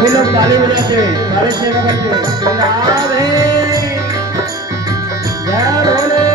सभी लोग ताली बजाते हैं, सारे सेवा करते हैं। राधे जय भोले।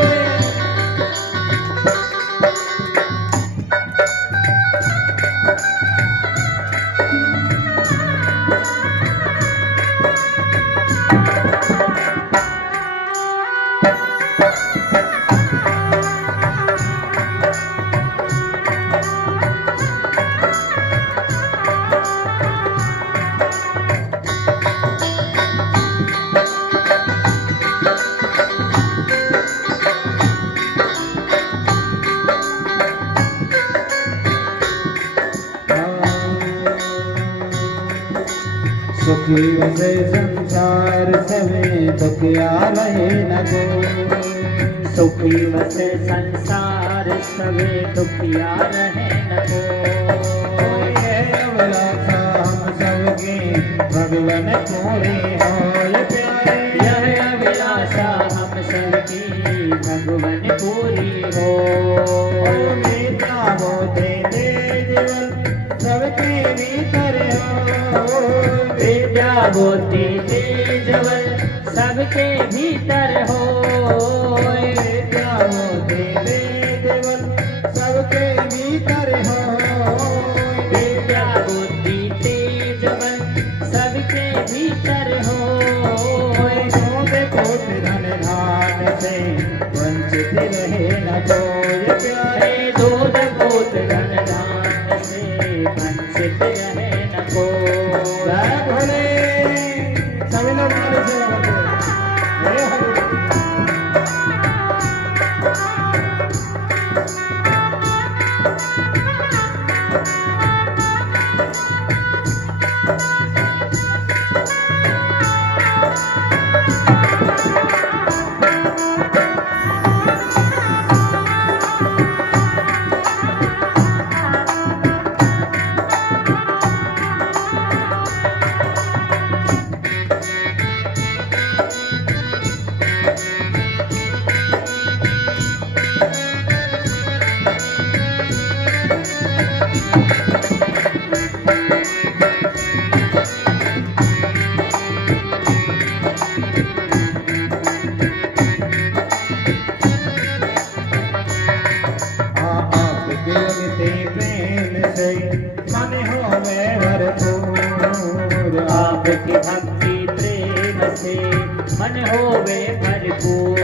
सुखी वसे संसार सवे दुखिया रहे न को। सुखी वसे संसार सवे दुखिया रहे न को। ये अभिलाषा हम सबके भगवान पूरी होय प्यारे। यह अभिलाषा हम सबकी भगवान पूरी हो। मीठा मोते दे जीवन सबके भीतर हो। विद्या बुद्धि तेजवल सबके भीतर हो। विद्या मोते दे जीवन सबके भीतर हो। विद्या बुद्धि तेजवल सबके भीतर हो। कोट धन धान से वंचित रहे न कोई प्यारे। दूध पूत धन धान से वंचित रहे न को। जय भोले। सभी लोग ताली सेवा करते हैं। जय हरि। आपकी भक्ति प्रेम से मन होवे भरपूर।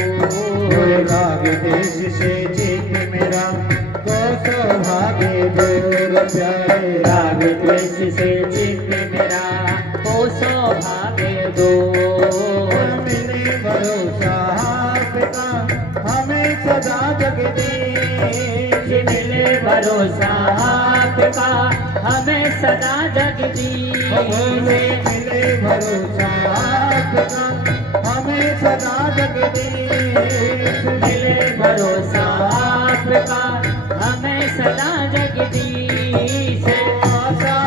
राग देश से चित मेरा को सौभाग्य दूर प्यारे। राग द्वेष से चित्त मेरा को सौभाग्य दो। मिले भरोसा आपका हमें सदा जगदीश। मिले भरोसा आपका हमें सदा जगदीश। मिले भरोसा आपका हमें सदा जगदीश। मिले भरोसा आपका हमें सदा जगदीश। आशा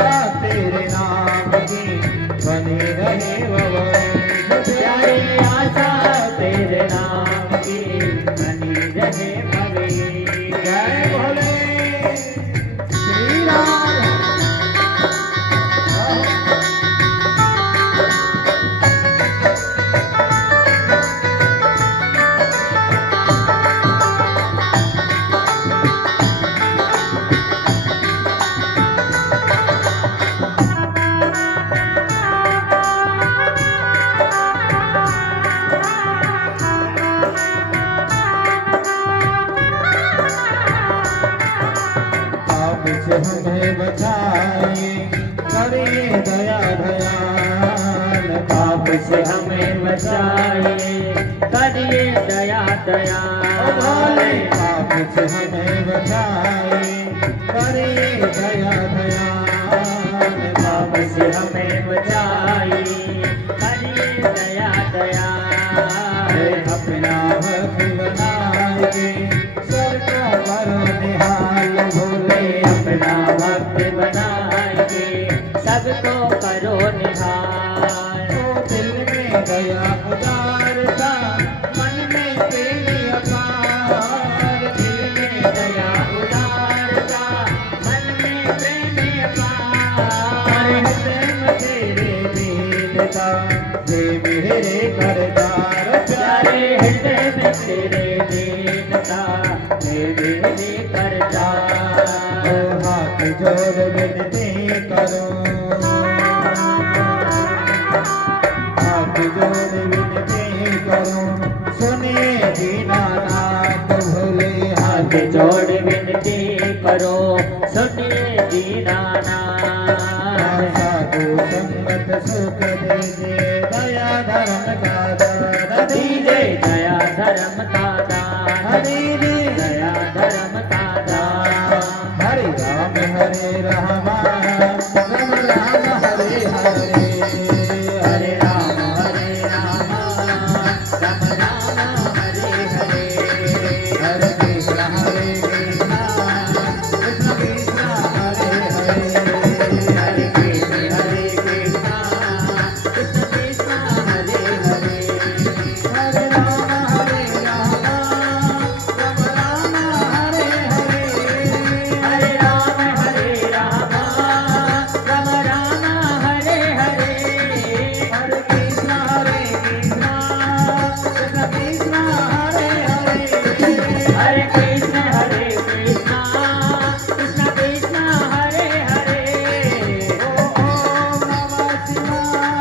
तेरे नाम की बनी रहे भवन प्यारे। आशा तेरे नाम की बनी रहे भवी। जय भोले श्री राम। हमें बचाए करिए दया दयाल। पाप से हमें बचाए करिए दया दयाल। पाप से हमें बचाए करिए दया दयाल। पाप से हमें बचाए करिए दया दयाल। अपना भक्त बनाए सबको करो निहाल भोले। अपना भक्त बनाए सबको करो निहाल। दिल में दया उदारता मन में प्रेम अपार। दिल में दया उदारता मन में प्रेम अपार। प्रेम तेरे करो हाथ जोड़ विनती करो सुनिए दीनानाथ भोले हाथ जोड़ विनती करो सुनिए दीनानाथ साधु संगत सुख दीजिए दया धर्म का दान दीजिए दया धर्म का दान दीजिए दया धर्म का दान हरे राम राम राम हरे हरे हरे राम राम हरे हरे हरे कृष्ण कृष्ण कृष्ण हरे हरे हरे कृष्ण कृष्ण कृष्ण हरे हरे हरे राम राम राम हरे हरे हरे राम राम हरे हरे हरे कृष्ण कृष्ण कृष्ण हरे हरे हरे कृष्ण कृष्ण कृष्ण हरे हरे ओम नमः शिवाय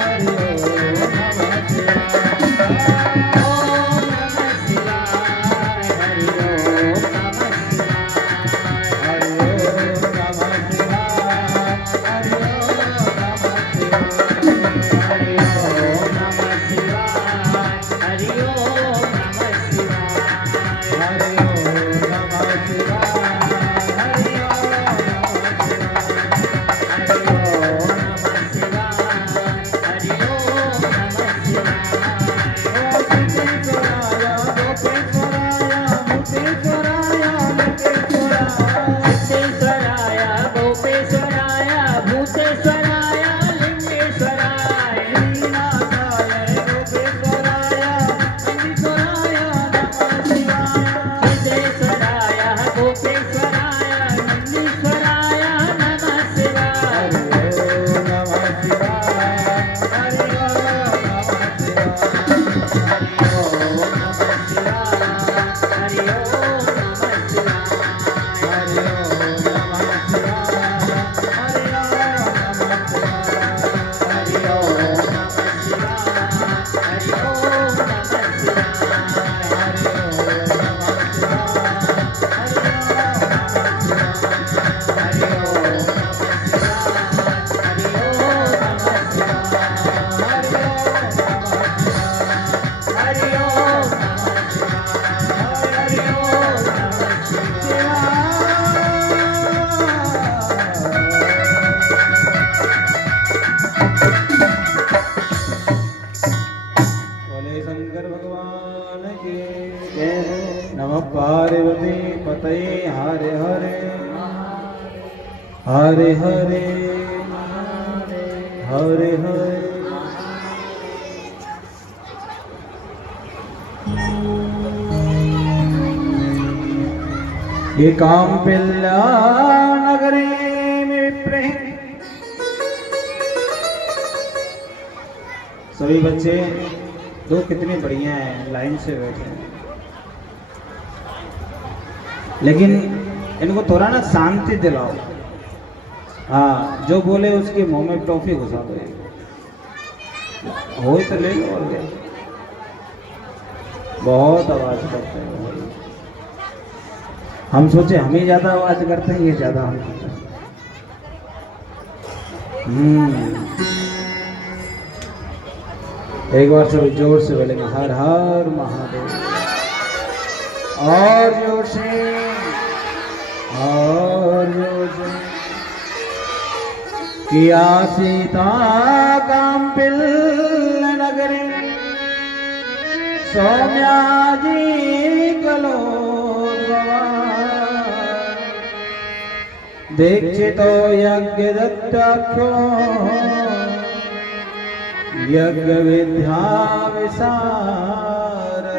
हरि ओम नमः शिवाय ओम नमः शिवाय हरि ओम नमः शिवाय हरि ओम नमः शिवाय हरि ओम नमः शिवाय हरि ओम नमः शिवाय हरि ओम नमः शिवाय हरि ओम नमः शिवाय हरि ओम नमः ओम सिद्धेश्वराय गोपेश्वराय भूतेश्वराय लिंगेश्वराय सिद्धेश्वराय गोपेश्वराय नंदीश्वराय नमः शिवाय हरि ओम नमः शिवाय हरि ओम नमः शिवाय हरि ओम नमः शिवाय हरि ओम नमः शिवाय हरि ओम नमः शिवाय हरि ओम नमः शिवाय हरि ओम नमः शिवाय हरि ओम नमः शिवाय बोले शंकर भगवान की जय। नमः पार्वती पतये हरे हरे हरे हरे हरे हरे ये काम पिल्ला नगरी में प्रेम सभी बच्चे दो कितने बढ़िया हैं लाइन से बैठे हैं लेकिन इनको थोड़ा ना शांति दिलाओ हाँ जो बोले उसके मुंह में टॉफी घुसा दो हो तो ले लो और क्या बहुत आवाज करते हैं भाई हम सोचे हम ही ज्यादा आवाज करते हैं ये ज्यादा हम करते हैं एक बार सब जोर से बोलेंगे हर हर महादेव और जोर से और जोर से किया सीता काम पिल नगरी सौम्या जी कलो दीक्षितो यज्ञ दत्ताख्यो यज्ञ विद्या विशारद।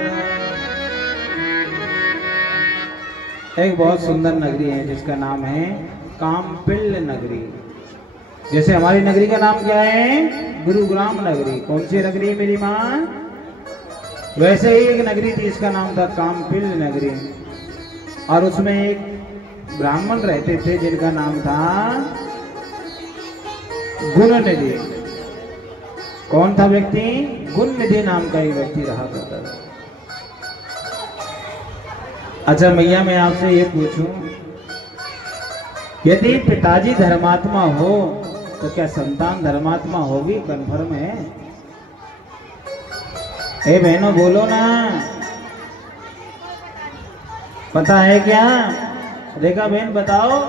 एक बहुत सुंदर नगरी है जिसका नाम है कामपिल्ल नगरी। जैसे हमारी नगरी का नाम क्या है गुरुग्राम नगरी। कौन सी नगरी मेरी माँ? वैसे ही एक नगरी थी इसका नाम था कामपिल्ल नगरी और उसमें एक ब्राह्मण रहते थे जिनका नाम था गुण निधि। कौन था व्यक्ति? गुण निधि नाम का एक व्यक्ति रहा करता था। अच्छा मैया, मैं आपसे ये पूछूं, यदि पिताजी धर्मात्मा हो तो क्या संतान धर्मात्मा होगी? कन्फर्म है? ए बहनों बोलो ना, पता है क्या? रेखा बहन बताओ।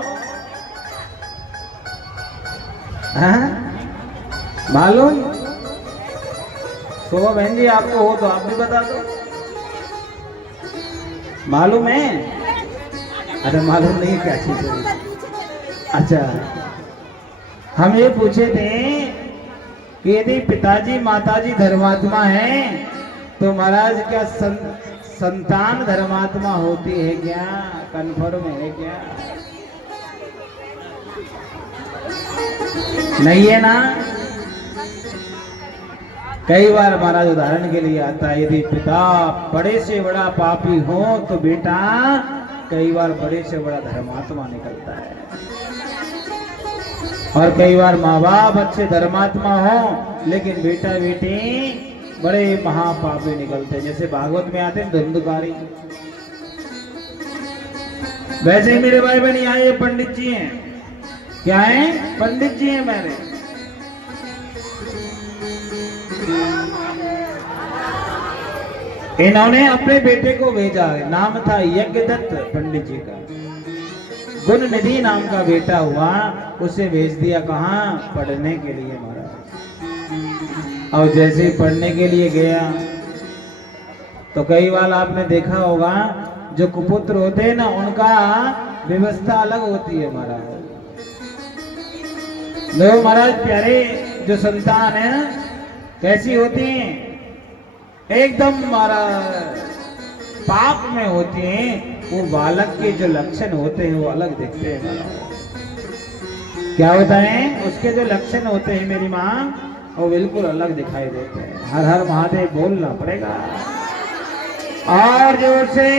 हाँ मालूम? शोभा बहन जी आपको हो तो आप भी बता दो। मालूम है? अरे मालूम नहीं क्या चीज है? अच्छा, हम ये पूछे थे कि यदि पिताजी माताजी धर्मात्मा है तो महाराज क्या संतान धर्मात्मा होती है क्या? कन्फर्म है क्या? नहीं है ना? कई बार महाराज उदाहरण के लिए आता है, यदि पिता बड़े से बड़ा पापी हो तो बेटा कई बार बड़े से बड़ा धर्मात्मा निकलता है, और कई बार माँ बाप अच्छे धर्मात्मा हो लेकिन बेटा बेटी बड़े महापापी निकलते हैं। जैसे भागवत में आते हैं धुंधकारी। वैसे ही मेरे भाई बहन यहाँ ये पंडित जी हैं। क्या है? पंडित जी हैं मेरे। इन्होंने अपने बेटे को भेजा है, नाम था यज्ञदत्त पंडित जी का। गुण निधि नाम का बेटा हुआ, उसे भेज दिया कहाँ? पढ़ने के लिए महाराज। और जैसे ही पढ़ने के लिए गया तो कई बार आपने देखा होगा जो कुपुत्र होते हैं ना, उनका व्यवस्था अलग होती है महाराज। लो महाराज प्यारे जो संतान है ना, कैसी होती हैं? एकदम महाराज पाप में होती हैं। वो बालक के जो लक्षण होते हैं वो अलग दिखते हैं महाराज। क्या होता है? उसके जो लक्षण होते हैं मेरी माँ, वो बिल्कुल अलग दिखाई देते हैं। हर हर महादेव बोलना पड़ेगा और जोर से,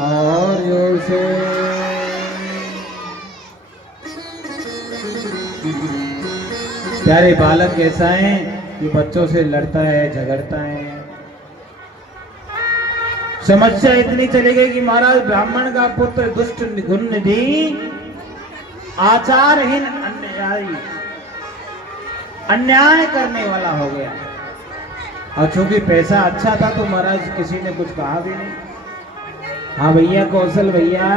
और जोर से। प्यारे बालक कैसा है कि बच्चों से लड़ता है, झगड़ता है। समस्या इतनी चली गई कि महाराज ब्राह्मण का पुत्र दुष्ट गुण निधि आचारहीन अन्याय करने वाला हो गया। और चूंकि पैसा अच्छा था तो महाराज किसी ने कुछ कहा भी नहीं। हाँ भैया कौशल भैया,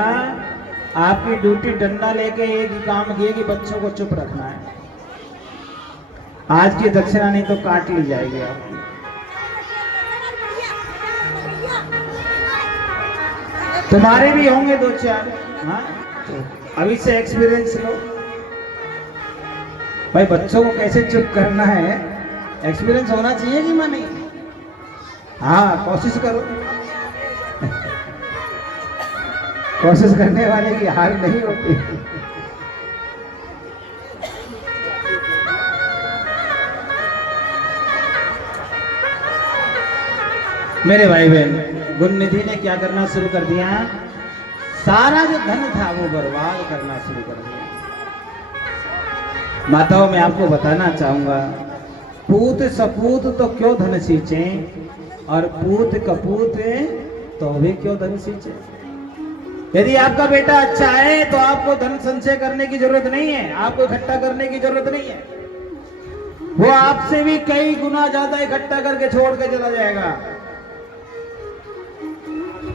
आपकी ड्यूटी डंडा लेके एक ही काम किए कि बच्चों को चुप रखना है। आज की दक्षिणा नहीं तो काट ली जाएगी आपकी। तुम्हारे भी होंगे दो चार। हाँ तो अभी से एक्सपीरियंस लो भाई, बच्चों को कैसे चुप करना है एक्सपीरियंस होना चाहिए कि मां नहीं? हाँ कोशिश करो। कोशिश करने वाले की हार नहीं होती। मेरे भाई बहन, गुण निधि ने क्या करना शुरू कर दिया? सारा जो धन था वो बर्बाद करना शुरू कर दिया। माताओं मैं आपको बताना चाहूंगा, पूत सपूत तो क्यों धन सींचे, और पूत कपूत तो भी क्यों धन सींचे। यदि आपका बेटा अच्छा है तो आपको धन संचय करने की जरूरत नहीं है, आपको इकट्ठा करने की जरूरत नहीं है। वो आपसे भी कई गुना ज्यादा इकट्ठा करके छोड़ के चला जाएगा।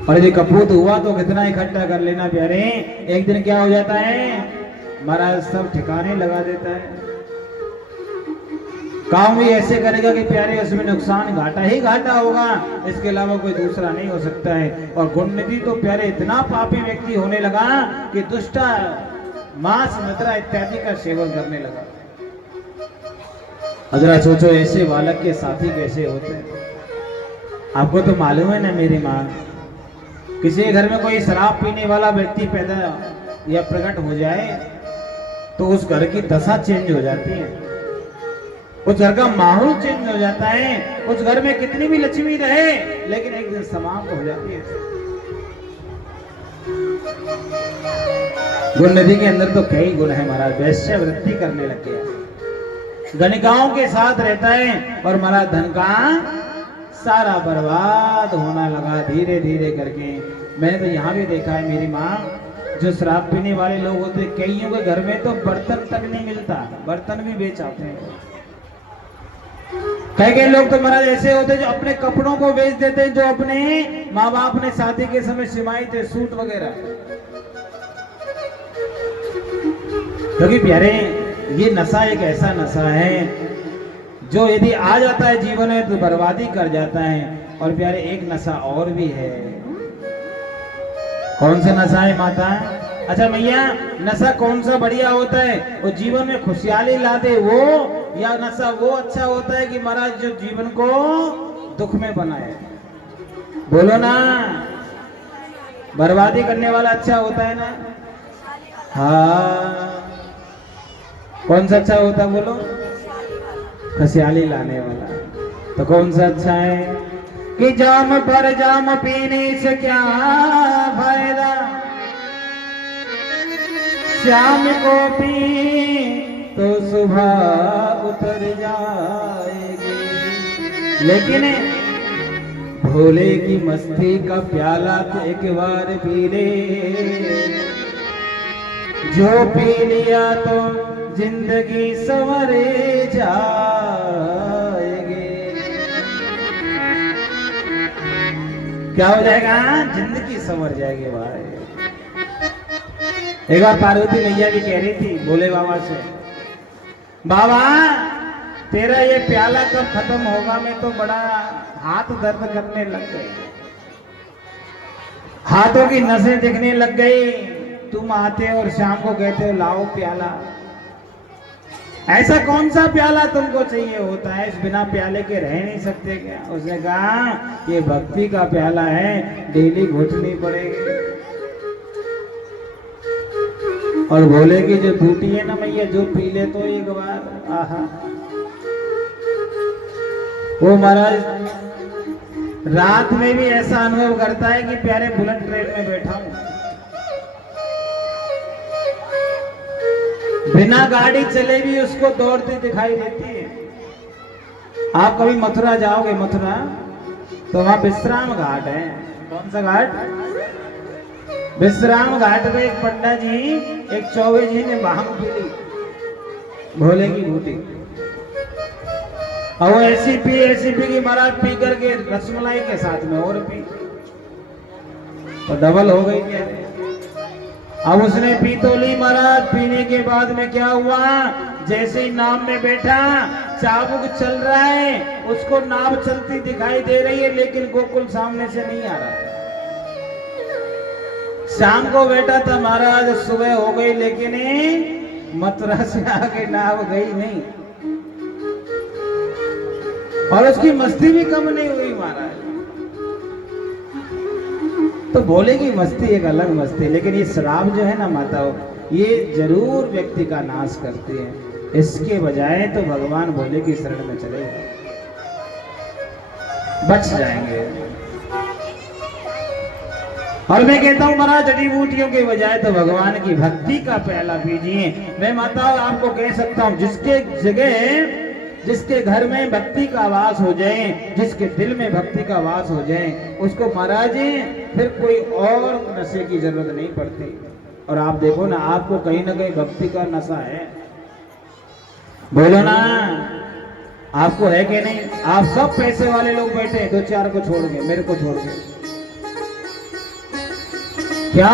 और यदि कपूत हुआ तो कितना इकट्ठा कर लेना प्यारे, एक दिन क्या हो जाता है महाराज, सब ठिकाने लगा देता है। काम भी ऐसे करेगा कि प्यारे उसमें नुकसान घाटा ही घाटा होगा, इसके अलावा कोई दूसरा नहीं हो सकता है। और गुण निधि तो प्यारे इतना पापी व्यक्ति होने लगा कि दुष्टा मांस मदिरा इत्यादि का सेवन करने लगा। जरा सोचो ऐसे बालक के साथी कैसे होते हैं। आपको तो मालूम है ना मेरी माँ, किसी घर में कोई शराब पीने वाला व्यक्ति पैदा या प्रकट हो जाए तो उस घर की दशा चेंज हो जाती है, उस घर का माहौल चेंज हो जाता है। उस घर में कितनी भी लक्ष्मी रहे लेकिन एक दिन समाप्त हो जाती है। गुण नदी के अंदर तो कई गुण है महाराज। वैश्य वृत्ति करने लग गया, गणिकाओं के साथ रहता है और महाराज धन का सारा बर्बाद होना लगा धीरे धीरे करके। मैंने तो यहाँ भी देखा है मेरी माँ, जो शराब पीने वाले लोग होते हैं, कईयों के घर में तो बर्तन तक नहीं मिलता, बर्तन भी बेच आते हैं। कई लोग तो महाराज ऐसे होते हैं जो अपने कपड़ों को बेच देते हैं, जो अपने माँ बाप ने शादी के समय सिमाए थे, सूट वगैरह। क्योंकि प्यारे ये नशा एक ऐसा नशा है जो यदि आ जाता है जीवन में तो बर्बादी कर जाता है। और प्यारे एक नशा और भी है। कौन सा नशा है माता? अच्छा मैया, नशा कौन सा बढ़िया होता है? वो जीवन में खुशहाली ला दे वो, या नशा वो अच्छा होता है कि महाराज जो जीवन को दुख में बनाए? बोलो ना, बर्बादी करने वाला अच्छा होता है ना? हाँ, कौन सा अच्छा होता बोलो? खुशहाली लाने वाला। तो कौन सा अच्छा है? कि जाम पर जाम पीने से क्या फायदा, शाम को पी तो सुबह उतर जाएगी। लेकिन भोले की मस्ती का प्याला तो एक बार पी ले, जो पी लिया तो जिंदगी संवरे जाएगी। क्या हो जाएगा? जिंदगी संवर जाएगी भाई। एक बार पार्वती मैया भी कह रही थी भोले बाबा से, बाबा तेरा ये प्याला कब खत्म होगा? मैं तो बड़ा हाथ दर्द करने लग गई, हाथों की नसें दिखने लग गई। तुम आते और शाम को कहते हो लाओ प्याला। ऐसा कौन सा प्याला तुमको चाहिए होता है? इस बिना प्याले के रह नहीं सकते क्या? उसने कहा ये भक्ति का प्याला है, डेली घुटनी पड़ेगी। और भोले की जो बूटी है ना मैया, जो पी ले तो एक बार, आहा, वो महाराज रात में भी ऐसा अनुभव करता है कि प्यारे बुलेट ट्रेन में बैठा हूं, बिना गाड़ी चले भी उसको दौड़ती दिखाई देती है। आप कभी मथुरा जाओगे, मथुरा तो वहां विश्राम घाट है। कौन सा घाट? विश्राम घाट पे एक पंडा जी, एक चौबे जी ने भांग पी ली, भोले की बूटी, और वो ऐसी पी की महाराज पी करके रसमलाई के साथ में और पी, तो डबल हो गई क्या? अब उसने पी तो ली महाराज, पीने के बाद में क्या हुआ? जैसे ही नाव में बैठा, चाबुक चल रहा है, उसको नाव चलती दिखाई दे रही है, लेकिन गोकुल सामने से नहीं आ रहा। शाम को बैठा था महाराज, सुबह हो गई, लेकिन मथुरा से आगे नाव गई नहीं, और उसकी मस्ती भी कम नहीं हुई महाराज। तो भोले की मस्ती एक अलग मस्ती, लेकिन ये शराब जो है ना माताओं, ये जरूर व्यक्ति का नाश करती है। इसके बजाय तो भगवान भोले की शरण में चले जाए, बच जाएंगे। और मैं कहता हूं महाराज, जड़ी बूटियों के बजाय तो भगवान की भक्ति का प्याला पीजिए। मैं माताओं आपको कह सकता हूं, जिसके जगह, जिसके घर में भक्ति का वास हो जाए, जिसके दिल में भक्ति का वास हो जाए, उसको महाराज फिर कोई और नशे की जरूरत नहीं पड़ती। और आप देखो ना, आपको कहीं ना कहीं भक्ति का नशा है, बोलो ना, आपको है कि नहीं? आप सब पैसे वाले लोग बैठे हैं, 2-4 को छोड़ के, मेरे को छोड़ के। क्या?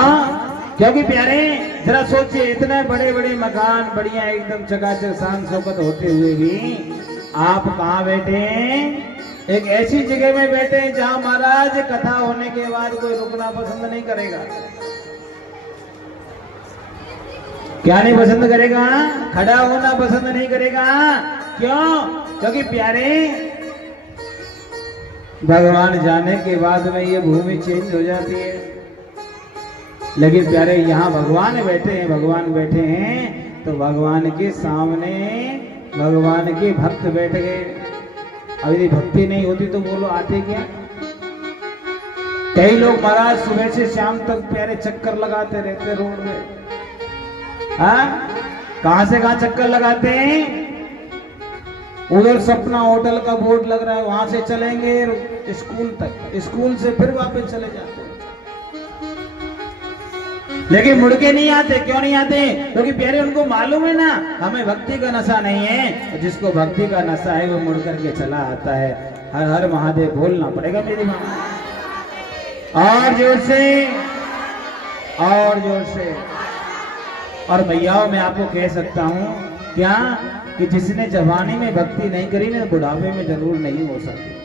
क्योंकि प्यारे जरा सोचिए, इतने बड़े बड़े मकान, बढ़िया एकदम चकाचक शान शौकत होते हुए भी आप कहाँ बैठे हैं? एक ऐसी जगह में बैठे हैं जहां महाराज कथा होने के बाद कोई रुकना पसंद नहीं करेगा। क्या नहीं पसंद करेगा? खड़ा होना पसंद नहीं करेगा। क्यों? क्योंकि प्यारे भगवान जाने के बाद में ये भूमि चेंज हो जाती है। लेकिन प्यारे यहाँ भगवान बैठे हैं, भगवान बैठे हैं, तो भगवान के सामने भगवान के भक्त बैठ गए। अब यदि भक्ति नहीं होती तो बोलो आते क्या? कई लोग महाराज सुबह से शाम तक प्यारे चक्कर लगाते रहते रोड में। हाँ, कहां से कहां चक्कर लगाते हैं? उधर सपना होटल का बोर्ड लग रहा है, वहां से चलेंगे स्कूल तक, स्कूल से फिर वापस चले जाते हैं, लेकिन मुड़ के नहीं आते। क्यों नहीं आते? क्योंकि प्यारे उनको मालूम है ना हमें भक्ति का नशा नहीं है। जिसको भक्ति का नशा है वो मुड़ करके चला आता है। हर हर महादेव बोलना पड़ेगा मेरी मां, और जोर से, और जोर से। और भैया मैं आपको कह सकता हूं क्या कि जिसने जवानी में भक्ति नहीं करी ना बुढ़ापे में जरूर नहीं हो सकती।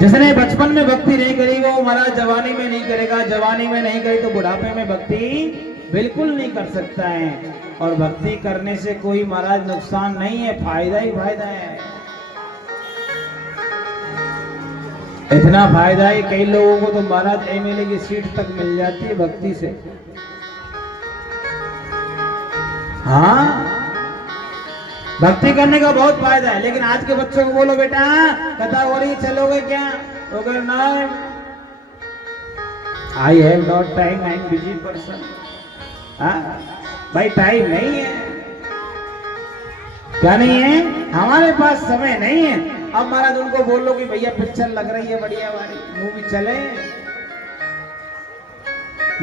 जिसने बचपन में भक्ति नहीं करी वो महाराज जवानी में नहीं करेगा, जवानी में नहीं करी तो बुढ़ापे में भक्ति बिल्कुल नहीं कर सकता है। और भक्ति करने से कोई महाराज नुकसान नहीं है, फायदा ही फायदा है। इतना फायदा है कई लोगों को तो महाराज एमएलए की सीट तक मिल जाती है भक्ति से। हाँ, भक्ति करने का बहुत फायदा है। लेकिन आज के बच्चों को बोलो बेटा कथा हो रही चलोगे क्या? अगर not, I have not time, I am busy person. भाई टाइम नहीं है। क्या नहीं है? हमारे पास समय नहीं है। अब महाराज उनको बोलो कि भैया पिक्चर लग रही है बढ़िया वाली मूवी, चले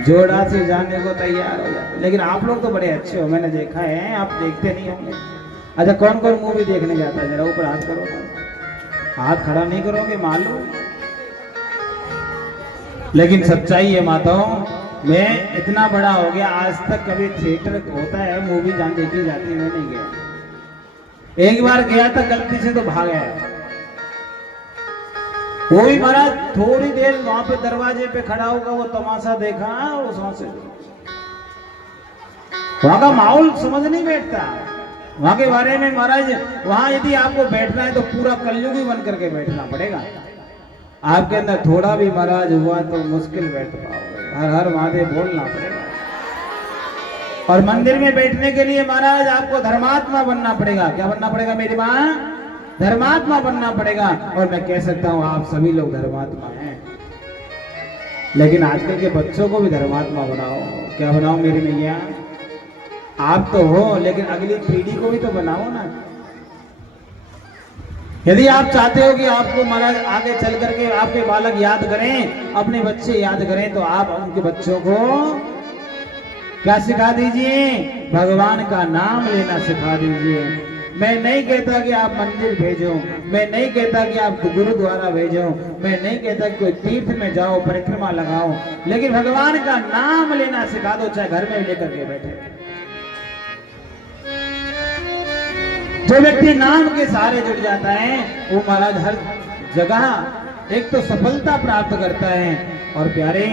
जोड़ा से जाने को तैयार हो जाते। लेकिन आप लोग तो बड़े अच्छे हो, मैंने देखा है, आप देखते नहीं होंगे। अच्छा कौन कौन मूवी देखने जाता है? जरा ऊपर हाथ करो। हाथ खड़ा नहीं करोगे मालूम। लेकिन सच्चाई है माताओं, मैं इतना बड़ा हो गया आज तक कभी थिएटर होता है मूवी जहां देखी जाती है मैं नहीं गया। एक बार गया था गलती से तो भाग गया। वो भी महाराज थोड़ी देर वहां पे दरवाजे पे खड़ा होगा, वो तमाशा देखा और वहां से वहां का माहौल समझ नहीं बैठता। वहां के बारे में महाराज, वहां यदि आपको बैठना है तो पूरा कलयुगी बन करके बैठना पड़ेगा। आपके अंदर थोड़ा भी महाराज हुआ तो मुश्किल बैठ पाओगे। हर हर महादेव बोलना पड़ेगा। और मंदिर में बैठने के लिए महाराज आपको धर्मात्मा बनना पड़ेगा। क्या बनना पड़ेगा मेरी माँ? धर्मात्मा बनना पड़ेगा। और मैं कह सकता हूं आप सभी लोग धर्मात्मा हैं, लेकिन आजकल के बच्चों को भी धर्मात्मा बनाओ। क्या बनाओ मेरी मैया? आप तो हो, लेकिन अगली पीढ़ी को भी तो बनाओ ना। यदि आप चाहते हो कि आपको महाराज आगे चल करके आपके बालक याद करें, अपने बच्चे याद करें, तो आप उनके बच्चों को क्या सिखा दीजिए? भगवान का नाम लेना सिखा दीजिए। मैं नहीं कहता कि आप मंदिर भेजो, मैं नहीं कहता कि आप गुरुद्वारा भेजो, मैं नहीं कहता कि कोई तीर्थ में जाओ, परिक्रमा लगाओ, लेकिन भगवान का नाम लेना सिखा दो, चाहे घर में लेकर के बैठे। जो व्यक्ति नाम के सहारे जुड़ जाता है वो महाराज हर जगह एक तो सफलता प्राप्त करता है, और प्यारे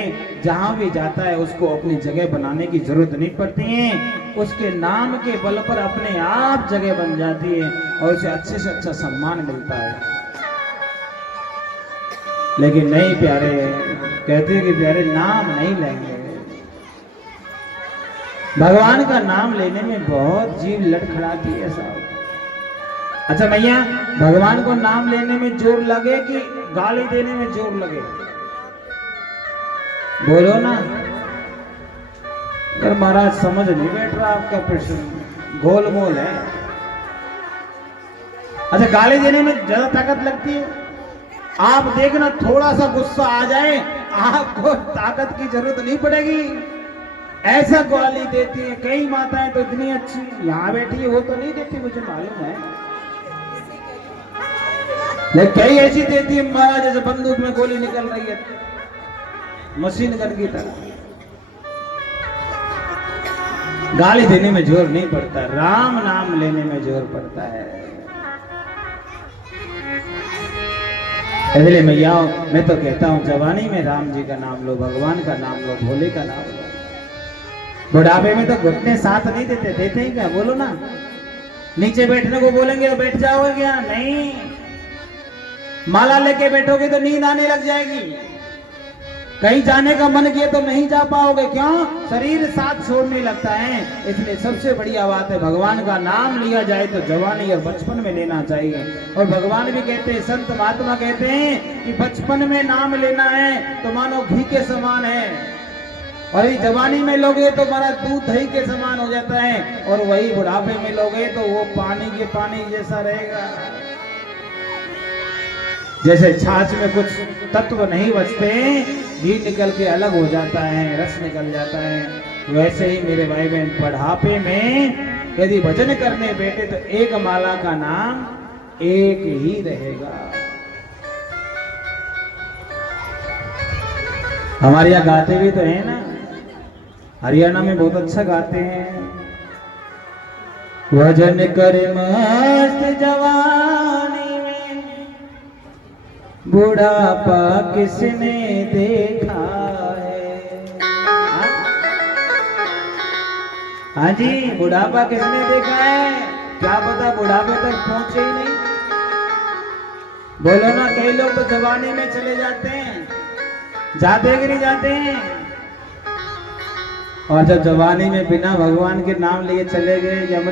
जहां भी जाता है उसको अपनी जगह बनाने की जरूरत नहीं पड़ती है। उसके नाम के बल पर अपने आप जगह बन जाती है और उसे अच्छे से अच्छा सम्मान मिलता है। लेकिन नहीं प्यारे, कहते हैं कि प्यारे नाम नहीं लेंगे। भगवान का नाम लेने में बहुत जीव लड़खड़ाती है साहब। अच्छा भैया, भगवान को नाम लेने में जोर लगे कि गाली देने में जोर लगे? बोलो ना। अगर महाराज समझ नहीं बैठ रहा आपका प्रश्न, गोलमोल है। अच्छा गाली देने में ज्यादा ताकत लगती है? आप देखना थोड़ा सा गुस्सा आ जाए आपको ताकत की जरूरत नहीं पड़ेगी, ऐसा गाली देती है। कई माताएं तो इतनी अच्छी यहाँ बैठी है, वो तो नहीं देती मुझे मालूम है, लेकिन कई ऐसी देती है महाराज जैसे बंदूक में गोली निकल रही है, मशीन गन की तरह। गाली देने में जोर नहीं पड़ता, राम नाम लेने में जोर पड़ता है। इसलिए मैया मैं तो कहता हूं जवानी में राम जी का नाम लो, भगवान का नाम लो, भोले का नाम लो। बुढ़ापे में तो घुटने साथ नहीं देते, देते ही क्या? बोलो ना। नीचे बैठने को बोलेंगे तो बैठ जाओगे क्या? नहीं। माला लेके बैठोगे तो नींद आने लग जाएगी। कहीं जाने का मन किया तो नहीं जा पाओगे, क्यों? शरीर साथ छोड़ने लगता है। इसलिए सबसे बढ़िया बात है, भगवान का नाम लिया जाए तो जवानी और बचपन में लेना चाहिए। और भगवान भी कहते हैं, संत महात्मा कहते हैं कि बचपन में नाम लेना है तो मानो घी के समान है, और ये जवानी में लोगे तो हमारा दूध दही के समान हो जाता है, और वही बुढ़ापे में लोगे तो वो पानी के पानी जैसा रहेगा। जैसे छाछ में कुछ तत्व नहीं बचते, घी निकल के अलग हो जाता है, रस निकल जाता है, वैसे ही मेरे भाई बहन बुढ़ापे में यदि भजन करने बैठे तो एक माला का नाम एक ही रहेगा। हमारे यहाँ गाते भी तो है ना, हरियाणा में बहुत अच्छा गाते हैं। भजन कर मस्त जवानी में, बुढ़ापा किसने देखा है। हाँ जी, बुढ़ापा किसने देखा है? क्या पता बुढ़ापे तक पहुंचे ही नहीं। बोलो ना, कई लोग तो जवानी में चले जाते हैं, जाते कि नहीं जाते हैं, और जब जवानी में बिना भगवान के नाम लिए चले गए, यमराज